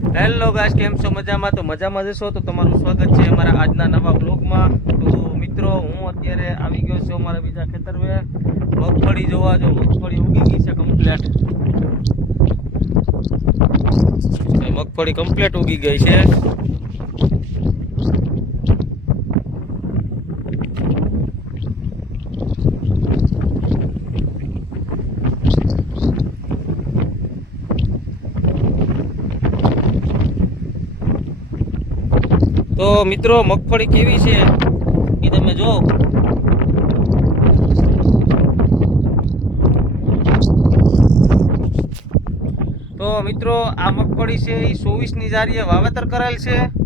Hello guys કેમ છો? મજામાં? તો મજામાં જશો તો તમારું સ્વાગત છે અમારા આજના નવા બ્લોગમાં તો મિત્રો, હું અત્યારે આવી ગયો છું અમારા બીજા ખેતરમે મગફળી જોવા જો, મગફળી ઉગી ગઈ છે કમ્પ્લેટ મગફળી કમ્પ્લેટ ઉગી ગઈ છે. તો મિત્રો, મગફળી કેવી છે? એ તમે જો તો મિત્રો, આ મગફળી છે, એ ચોવીસની જારીએ વાવેતર કરેલ છે.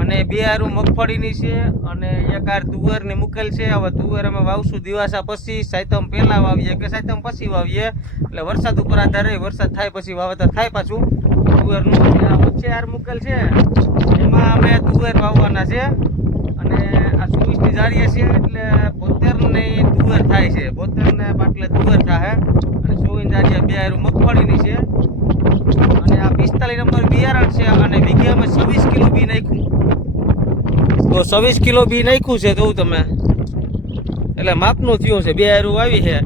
અને બે હારું મગફળીની છે અને એક હાર તુવેરની મૂકેલ છે. હવે તુવેર અમે વાવશું દિવાસા પછી, સાયતમ પહેલાં વાવીએ કે સાયતમ પછી વાવીએ? એટલે વરસાદ ઉપર આધારે વરસાદ થાય પછી વાવેતર થાય પાછું. તુવેરનું આ વચ્ચે હાર મૂકેલ છે. એમાં અમે તુવેર વાવવાના છે. અને આ ચોવીસની જારીએ છીએ એટલે બોતેરની તુવેર થાય છે. બોતેરને પાટલે તુવેર થાય અને ચોવીસ જારીએ બે હારું મગફળીની છે અને આ પિસ્તાલીસ નંબર બિયારણ છે અને છવ્વીસ કિલો બી નાખ્યું. તો છવ્વીસ કિલો બી નાખ્યું છે જોઉં તમે. એટલે માપનું થયું છે, બે હારું આવી છે.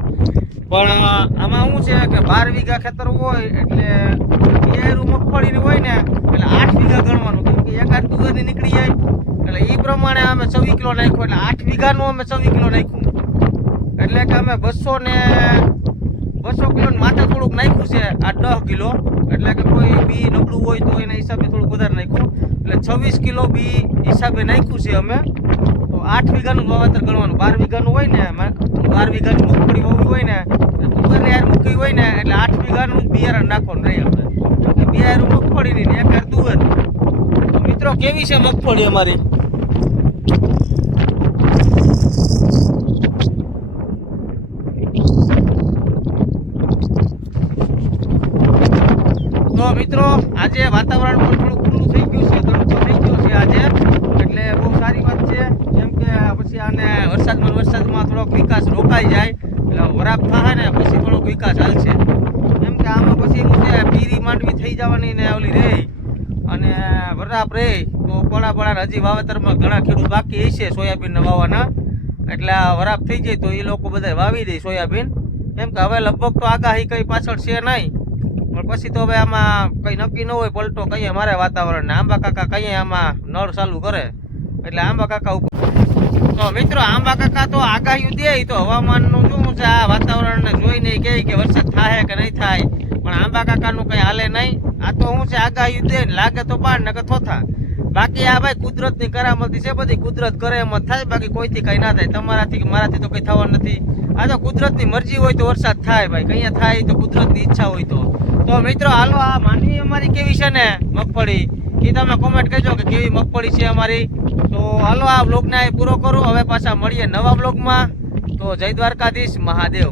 પણ આમાં શું છે કે બાર વીઘા ખેતર હોય એટલે બે હારું મગફળીની હોય ને, એટલે આઠ વીઘા ગણવાનું. કેમ કે એક હાથ તુવેરની નીકળી જાય. એટલે એ પ્રમાણે અમે છવ્વીસ કિલો નાખ્યું, એટલે આઠ વીઘાનું અમે છવ્વીસ કિલો નાખ્યું. એટલે કે અમે બસો ને, બસો કિલો માથે થોડુંક નાખ્યું છે, આ દસ કિલો. એટલે કે કોઈ બી નબળું હોય તો એના હિસાબે થોડુંક વધારે નાખ્યું. એટલે છવ્વીસ કિલો બી હિસાબે નાખ્યું છે અમે. તો આઠ વીઘાનું વાવેતર ગણવાનું બાર વીઘાનું હોય ને બાર વીઘાની મગફળી વાવી હોય ને તુવેરની યાર મૂકી હોય ને, એટલે આઠ વીઘાનું બિયારણ નાખવાનું રહી આપણે. એટલે બિયારું મગફળીની ને એક હાર તુવેર મિત્રો, કેવી છે મગફળી અમારી તો મિત્રો, આજે વાતાવરણ પણ થોડું ખુલ્લું થઈ ગયું છે તડકો થઈ ગયો છે આજે. એટલે બહુ સારી વાત છે. કેમ કે પછી આને વરસાદમાં વરસાદમાં થોડોક વિકાસ રોકાઈ જાય. એટલે વરાપ થાય ને પછી થોડોક વિકાસ હાલશે કેમ કે આમાં પછી શું છે પીરી માંડવી થઈ જવાની ને ઓલી રે અને વરાપ રે તો પડા પડા હજી વાવેતરમાં ઘણા ખેડૂત બાકી હશે સોયાબીન વાવવાના. એટલે આ વરાપ થઈ જાય તો એ લોકો બધા વાવી દે સોયાબીન. કેમ કે હવે લગભગ તો આગાહી કંઈ પાછળ છે નહીં. પછી તો હવે આમાં કઈ નક્કી ન હોય, પલટો કહીએ મારે વાતાવરણ ને. આંબા કાકા કહીએ આમાં નળ ચાલુ કરે. એટલે આંબા કાકા ઉપર. તો મિત્રો, આંબા કાકા તો આગાહી દે તો હવામાનનું શું છે? આ વાતાવરણને જોઈને કહે કે વરસાદ થાય કે નહીં થાય. પણ આંબા કાકાનું કઈ હાલે નહીં. આ તો શું છે? આગાહી દે લાગે તો પાડ ને કે થોથા બાકી આ ભાઈ કુદરતની કરામતી છે, બધી કુદરત કરે એમ જ થાય. બાકી કોઈથી કઈ ના થાય. તમારાથી મારાથી તો કઈ થવાનું નથી. આ તો કુદરતની મરજી હોય તો વરસાદ થાય ભાઈ. કઈ થાય તો કુદરતની ઈચ્છા હોય તો. તો મિત્રો, હાલો, આ માંડવી અમારી કેવી છે ને મગફળી? એ તમે કોમેન્ટ કરજો કે કેવી મગફળી છે અમારી. તો હાલો, આ બ્લોગને અહીં પૂરો કરું. હવે પાછા મળીએ નવા બ્લોગમાં તો જય દ્વારકાધીશ મહાદેવ.